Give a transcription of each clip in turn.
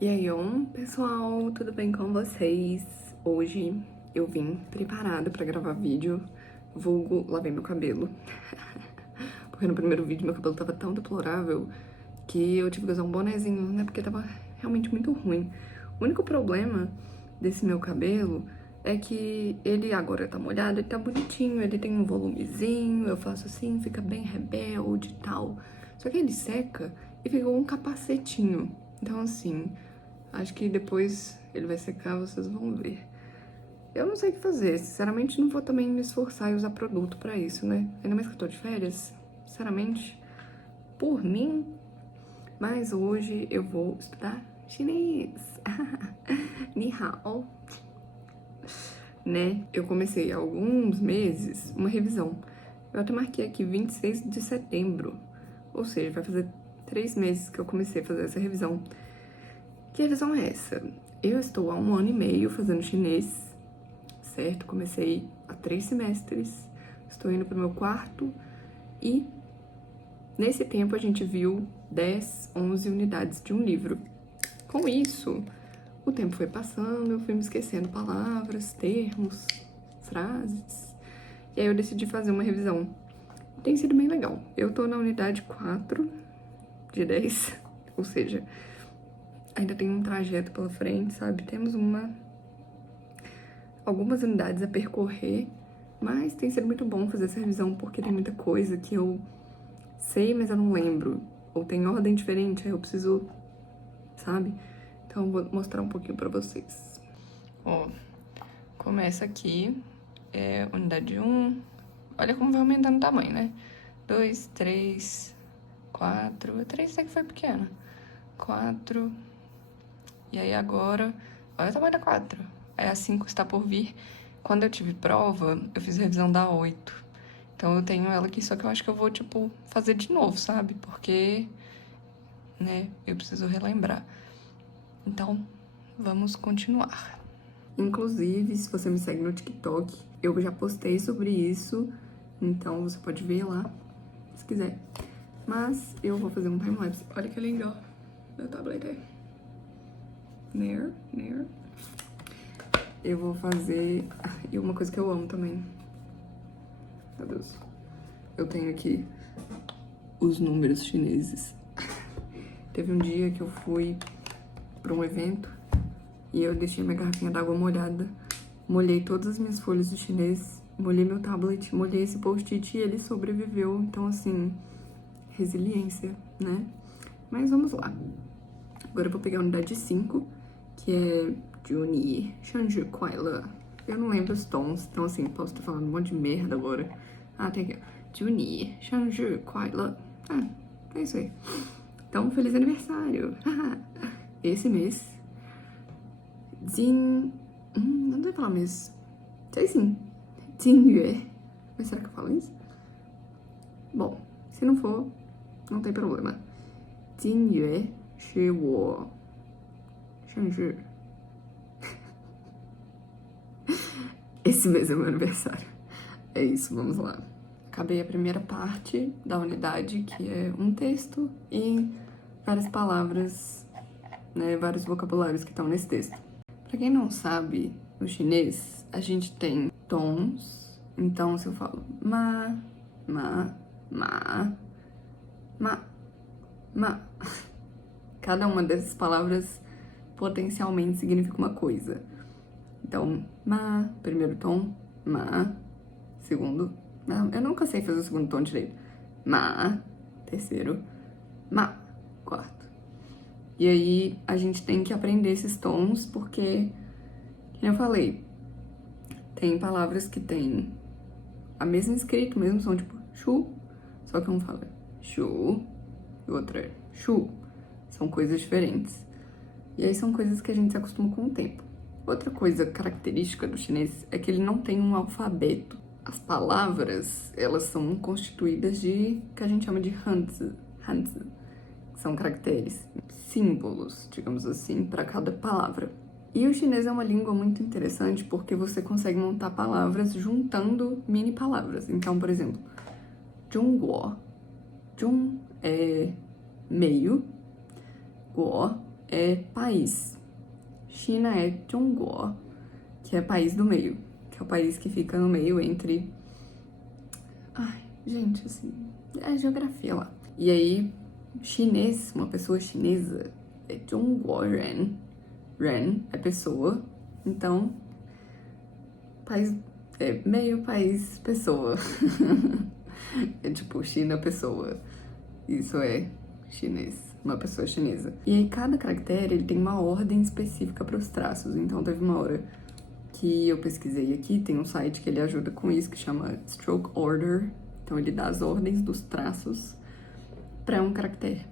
E aí, pessoal, tudo bem com vocês? Hoje eu vim preparada pra gravar vídeo, vulgo lavei meu cabelo. Porque no primeiro vídeo meu cabelo tava tão deplorável que eu tive que usar um bonezinho, né? Porque tava realmente muito ruim. O único problema desse meu cabelo é que ele agora tá molhado, ele tá bonitinho, ele tem um volumezinho, eu faço assim, fica bem rebelde e tal. Só que ele seca e fica um capacetinho. Então, assim, acho que depois ele vai secar, vocês vão ver. Eu não sei o que fazer, sinceramente não vou também me esforçar e usar produto pra isso, né? Ainda mais que eu tô de férias, sinceramente, por mim. Mas hoje eu vou estudar chinês. Ni hao. Né? Eu comecei há alguns meses uma revisão. Eu até marquei aqui 26 de setembro. Ou seja, vai fazer 3 meses que eu comecei a fazer essa revisão. Que revisão é essa? Eu estou há 1 ano e meio fazendo chinês, certo? Comecei há 3 semestres, estou indo pro meu 4º e nesse tempo a gente viu 10, 11 unidades de um livro. Com isso, o tempo foi passando, eu fui me esquecendo palavras, termos, frases, e aí eu decidi fazer uma revisão. Tem sido bem legal. Eu tô na unidade 4 de 10, ou seja, ainda tem um trajeto pela frente, sabe? Temos algumas unidades a percorrer, mas tem sido muito bom fazer essa revisão porque tem muita coisa que eu sei, mas eu não lembro. Ou tem ordem diferente, aí eu preciso, sabe? Então eu vou mostrar um pouquinho pra vocês. Ó, começa aqui, unidade 1. Olha como vai aumentando o tamanho, né? 2, 3, 4. A 3 até que foi pequena. 4. E aí agora, olha o tamanho da 4. Aí a 5 está por vir. Quando eu tive prova, eu fiz a revisão da 8. Então eu tenho ela aqui, só que eu acho que eu vou, tipo, fazer de novo, sabe? Porque, né, eu preciso relembrar. Então, vamos continuar. Inclusive, se você me segue no TikTok, eu já postei sobre isso. Então você pode ver lá, se quiser. Mas eu vou fazer um time-lapse. Olha que lindo, ó. Meu tablet aí. Ner. Eu vou fazer... E uma coisa que eu amo também. Meu Deus. Eu tenho aqui os números chineses. Teve um dia que eu fui pra um evento e eu deixei minha garrafinha d'água molhada. Molhei todas as minhas folhas de chinês, molhei meu tablet, molhei esse post-it e ele sobreviveu. Então, assim, resiliência, né? Mas vamos lá. Agora eu vou pegar a unidade 5, que é Juni, Shanju Kuaila. Eu não lembro os tons, então assim, posso estar falando um monte de merda agora. Ah, tem aqui, ó. Juni, Shanju Kuaila. Ah, é isso aí. Então, feliz aniversário! Esse mês, não sei falar mês. Sei sim. Jingyue. Mas será que eu falo isso? Bom, se não for, não tem problema. Jingyue 是我生日. Esse mês é meu aniversário. É isso, vamos lá. Acabei a primeira parte da unidade, que é um texto e várias palavras, né, vários vocabulários que estão nesse texto. Pra quem não sabe, no chinês, a gente tem tons. Então, se eu falo ma, cada uma dessas palavras potencialmente significa uma coisa. Então, ma, primeiro tom, ma, segundo, não, eu nunca sei fazer o segundo tom direito. Ma, terceiro, ma, quarto. E aí, a gente tem que aprender esses tons, porque, como eu falei, tem palavras que tem a mesma escrita, o mesmo som, tipo, shu, só que um fala shu, e o outro é shu. São coisas diferentes. E aí são coisas que a gente se acostuma com o tempo. Outra coisa característica do chinês é que ele não tem um alfabeto. As palavras, elas são constituídas de, que a gente chama de hanzi, que são caracteres, símbolos, digamos assim, para cada palavra. E o chinês é uma língua muito interessante porque você consegue montar palavras juntando mini palavras. Então, por exemplo, Zhongguo. Zhong é meio, guo é país. China é Zhongguo, que é país do meio, que é o país que fica no meio entre... Ai, gente, assim, é geografia lá. E aí, chinês, uma pessoa chinesa, é Zhongguo Ren. Ren é pessoa, então, país, é meio país, pessoa. É tipo, China, pessoa. Isso é chinês, uma pessoa chinesa. E aí, cada caractere, ele tem uma ordem específica para os traços. Então, teve uma hora que eu pesquisei aqui, tem um site que ele ajuda com isso, que chama Stroke Order. Então, ele dá as ordens dos traços para um caractere.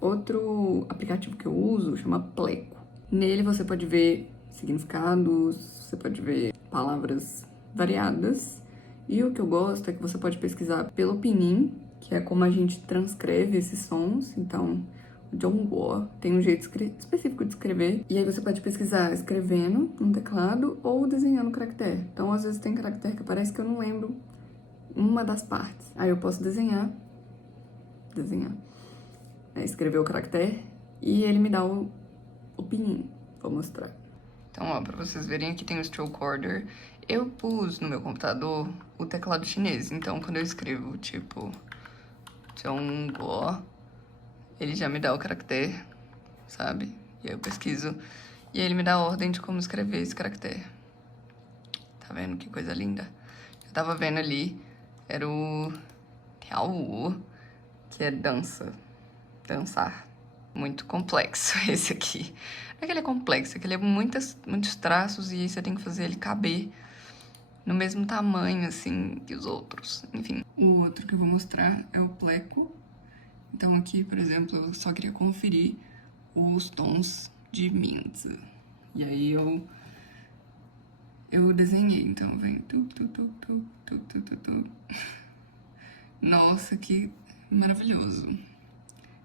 Outro aplicativo que eu uso chama Pleco. Nele você pode ver significados, você pode ver palavras variadas. E o que eu gosto é que você pode pesquisar pelo pinyin, que é como a gente transcreve esses sons. Então, o Zhongguo tem um jeito específico de escrever. E aí você pode pesquisar escrevendo no teclado ou desenhando o caractere. Então, às vezes tem caractere que parece que eu não lembro uma das partes. Aí eu posso desenhar, escrever o caractere e ele me dá o pinyin. Vou mostrar. Então, ó, pra vocês verem, aqui tem o Stroke Order. Eu pus no meu computador o teclado chinês, então quando eu escrevo, tipo, Zhongguo, ele já me dá o caractere, sabe? E aí eu pesquiso, e aí ele me dá a ordem de como escrever esse caractere. Tá vendo que coisa linda? Eu tava vendo ali, era o Tiaowu, que é dança, dançar. Muito complexo esse aqui. Não é que ele é complexo, é que ele é muitos traços e você tem que fazer ele caber no mesmo tamanho, assim, que os outros. Enfim. O outro que eu vou mostrar é o pleco. Então aqui, por exemplo, eu só queria conferir os tons de Minzi. E aí eu desenhei, então vem... Nossa, que maravilhoso.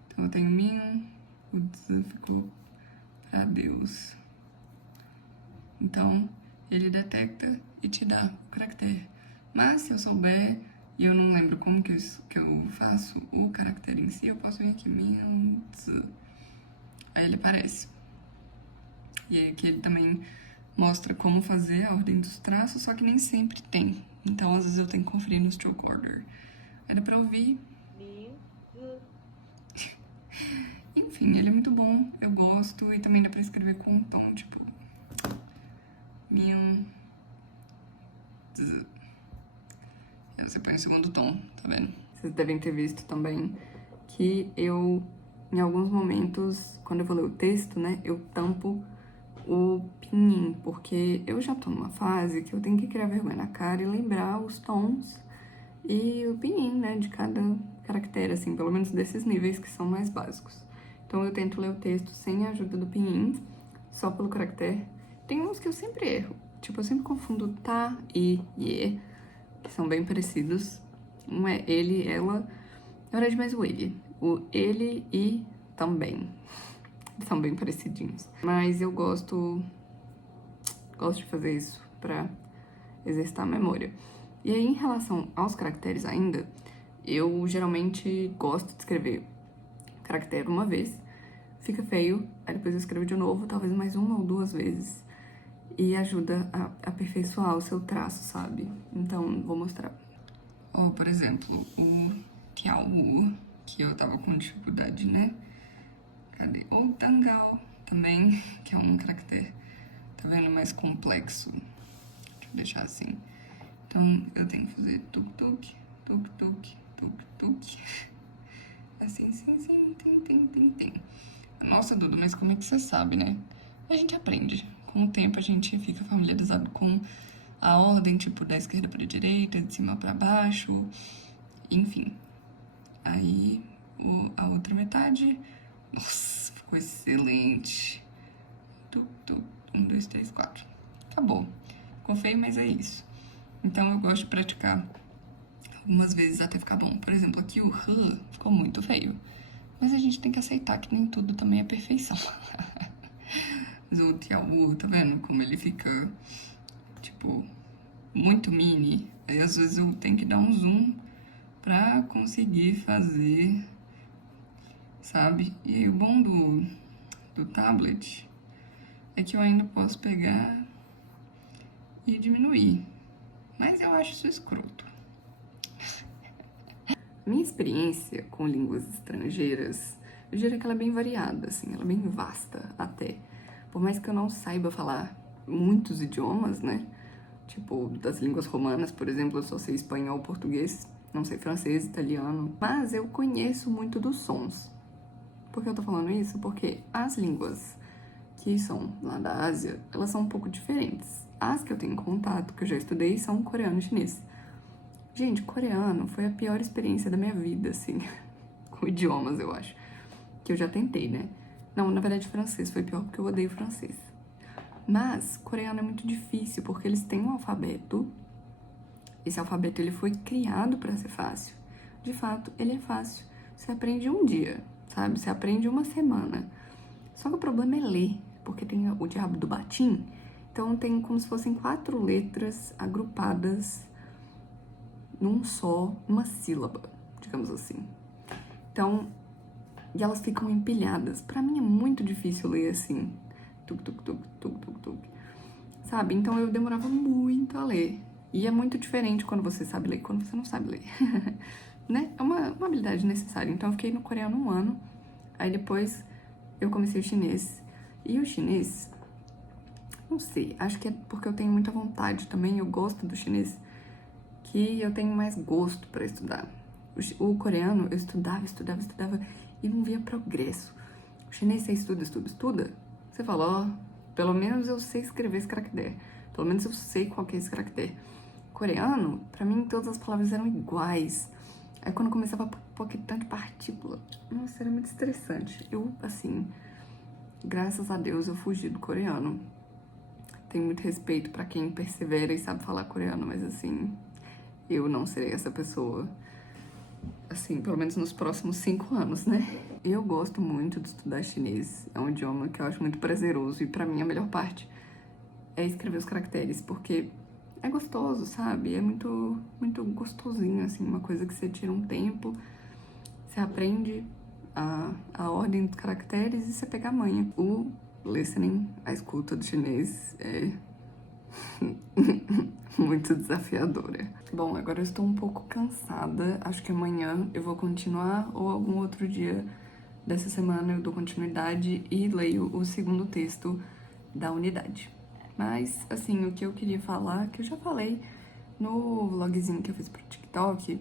Então eu tenho Min, o Z ficou pra Deus. Então, ele detecta e te dá o caractere. Mas se eu souber e eu não lembro como que eu faço o caractere em si, eu posso vir aqui, Min, Z. Aí ele aparece. E aqui ele também mostra como fazer a ordem dos traços, só que nem sempre tem. Então, às vezes eu tenho que conferir no Stroke Order. Aí dá pra ouvir. Enfim, ele é muito bom, eu gosto, e também dá pra escrever com um tom, tipo... Min... Z. E aí você põe o segundo tom, tá vendo? Vocês devem ter visto também que eu, em alguns momentos, quando eu vou ler o texto, né, eu tampo o pinyin, porque eu já tô numa fase que eu tenho que criar vergonha na cara e lembrar os tons e o pinyin, né, de cada caractere, assim, pelo menos desses níveis que são mais básicos. Então eu tento ler o texto sem a ajuda do pinyin, só pelo caractere. Tem uns que eu sempre erro, tipo, eu sempre confundo tá e ye, que são bem parecidos. Um é ele, ela, na verdade mais o ele. O ele e também. São bem parecidinhos. Mas eu gosto de fazer isso pra exercitar a memória. E aí, em relação aos caracteres ainda, eu geralmente gosto de escrever caractere uma vez, fica feio, aí depois eu escrevo de novo, talvez mais uma ou duas vezes, e ajuda a aperfeiçoar o seu traço, sabe? Então, vou mostrar. Ó, por exemplo, o Tiaowu, que eu tava com dificuldade, né? Cadê? Ou Tangal também, que é um caractere, tá vendo, mais complexo. Deixa eu deixar assim. Então, eu tenho que fazer tuk-tuk, tuk-tuk, tuk-tuk. Assim, sim, tem. Nossa, Dudu, mas como é que você sabe, né? A gente aprende. Com o tempo, a gente fica familiarizado com a ordem, tipo, da esquerda pra direita, de cima pra baixo, enfim. Aí, a outra metade... Nossa, ficou excelente. Tuk-tuk, 1, 2, 3, 4. Acabou. Ficou feio, mas é isso. Então, eu gosto de praticar algumas vezes até ficar bom. Por exemplo, aqui o R ficou muito feio. Mas a gente tem que aceitar que nem tudo também é perfeição. Mas o Tiaowu, tá vendo como ele fica, tipo, muito mini? Aí às vezes eu tenho que dar um zoom pra conseguir fazer, sabe? E o bom do tablet é que eu ainda posso pegar e diminuir. Mas eu acho isso escroto. Minha experiência com línguas estrangeiras, eu diria que ela é bem variada, assim, ela é bem vasta até. Por mais que eu não saiba falar muitos idiomas, né? Tipo, das línguas romanas, por exemplo, eu só sei espanhol, português, não sei francês, italiano. Mas eu conheço muito dos sons. Por que eu tô falando isso? Porque as línguas que são lá da Ásia, elas são um pouco diferentes. As que eu tenho contato, que eu já estudei, são coreano e chinês. Gente, coreano foi a pior experiência da minha vida, assim, com idiomas, eu acho. Que eu já tentei, né? Não, na verdade, francês foi pior porque eu odeio francês. Mas coreano é muito difícil porque eles têm um alfabeto. Esse alfabeto ele foi criado para ser fácil. De fato, ele é fácil. Você aprende um dia, sabe? Você aprende uma semana. Só que o problema é ler, porque tem o diabo do batim. Então tem como se fossem 4 letras agrupadas num só, uma sílaba, digamos assim. Então, e elas ficam empilhadas. Pra mim é muito difícil ler assim. Tuk, tuk, tuk, tuk, tuk, tuk. Sabe? Então eu demorava muito a ler. E é muito diferente quando você sabe ler e quando você não sabe ler. Né? É uma habilidade necessária. Então eu fiquei no coreano 1 ano. Aí depois eu comecei o chinês. E o chinês, não sei, acho que é porque eu tenho muita vontade também, eu gosto do chinês, que eu tenho mais gosto pra estudar. O coreano, eu estudava e não via progresso. O chinês, você estuda. Você fala, ó, pelo menos eu sei escrever esse caractere. Pelo menos eu sei qual que é esse caractere. Coreano, pra mim, todas as palavras eram iguais. Aí quando começava a pôr aquele tanto de partícula, nossa, era muito estressante. Eu, assim, graças a Deus, eu fugi do coreano. Tenho muito respeito pra quem persevera e sabe falar coreano, mas assim, eu não serei essa pessoa, assim, pelo menos nos próximos 5 anos, né? Eu gosto muito de estudar chinês, é um idioma que eu acho muito prazeroso e pra mim a melhor parte é escrever os caracteres, porque é gostoso, sabe? É muito, muito gostosinho, assim, uma coisa que você tira um tempo, você aprende a ordem dos caracteres e você pega a manha. O listening, a escuta do chinês, é muito desafiadora. Bom, agora eu estou um pouco cansada. Acho que amanhã eu vou continuar ou algum outro dia dessa semana eu dou continuidade e leio o segundo texto da unidade. Mas, assim, o que eu queria falar, que eu já falei no vlogzinho que eu fiz pro TikTok,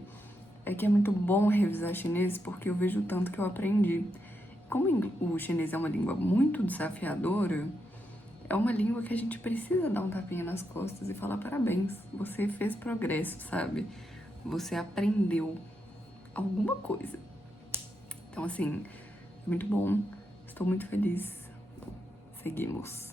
é que é muito bom revisar chinês porque eu vejo o tanto que eu aprendi. Como o chinês é uma língua muito desafiadora, é uma língua que a gente precisa dar um tapinha nas costas e falar parabéns, você fez progresso, sabe? Você aprendeu alguma coisa. Então, assim, é muito bom, estou muito feliz. Seguimos.